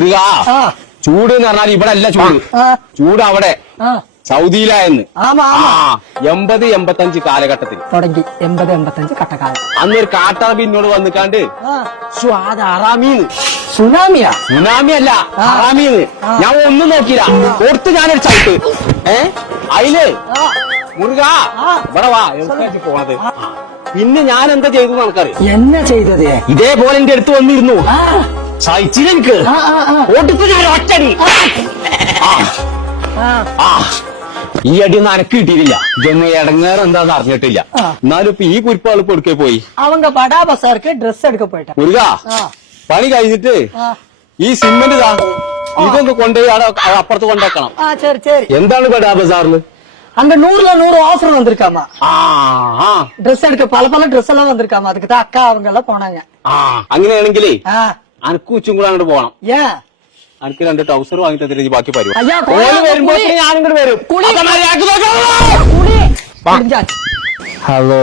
മുരുക ചൂട് എന്ന് പറഞ്ഞാൽ ഇവിടെ അല്ല ചൂട്, ചൂട് അവിടെ സൗദിയിലായെന്ന്. 80-85 കാലഘട്ടത്തിൽ തുടങ്ങി 80-85 കട്ടക്കാലം. അന്നൊരു കാട്ടാ പിന്നോട് വന്നിക്കാണ്ട് അത് അറാമീന്ന്. സുനാമിയാ? സുനാമി അല്ല, അറാമീന്ന്. ഞാൻ ഒന്നും നോക്കിയില്ല, ഓർത്ത് ഞാനൊരു ചവിട്ട്. അതില് മുരുക ഇവിടെ വാ, എവിടേക്ക് പോണത്? പിന്നെ ഞാൻ എന്താ ചെയ്തു നമുക്കറിയാം. എന്നാ ചെയ്തത്? ഇതേപോലെ എന്റെ അടുത്ത് വന്നിരുന്നു, സഹിച്ചില്ലെനിക്ക് ഓട്ടിപ്പ് ഞാൻ ഒറ്റടി. ഈ അടിയൊന്നും അനക്ക് കിട്ടിയിട്ടില്ല, ഇതൊന്നും ഇടങ്ങേറ് എന്താന്ന് അറിഞ്ഞിട്ടില്ല. എന്നാലും ഇപ്പൊ ഈ കുരിപ്പാള് കൊടുക്കേ പോയി. அவங்க படா பசாருக்கு ட்ரெஸ் எடுக்க போயிட்டான். മുരുക പണി കഴിഞ്ഞിട്ട് ഈ സിമെന്റ് ഇതൊന്ന് കൊണ്ടുപോയി അവിടെ അപ്പുറത്ത് കൊണ്ടേക്കണം. சரி சரி. എന്താണ് ബഡാ ബസാറില്? அங்க 100ல 100 ஆஃபர் வந்திருக்காமா. ட்ரெஸ் எடுக்க பல ட்ரெஸ் எல்லாம் வந்திருக்காமா. அதுக்கு தான் அக்கா அவங்க எல்லாம் போனாங்க. അങ്ങനെയാണെങ്കിലേ അനക്ക് ഉച്ചും കൂടെ അങ്ങോട്ട് പോകണം. ஏன்? അനക്ക് 2 ട്രൗസർ വാങ്ങി തന്നിട്ട് ബാക്കി പരിപാടി. ஐயா വരുമ്പോ ഞാനിങ്ങോട്ട് വരും. ഹലോ.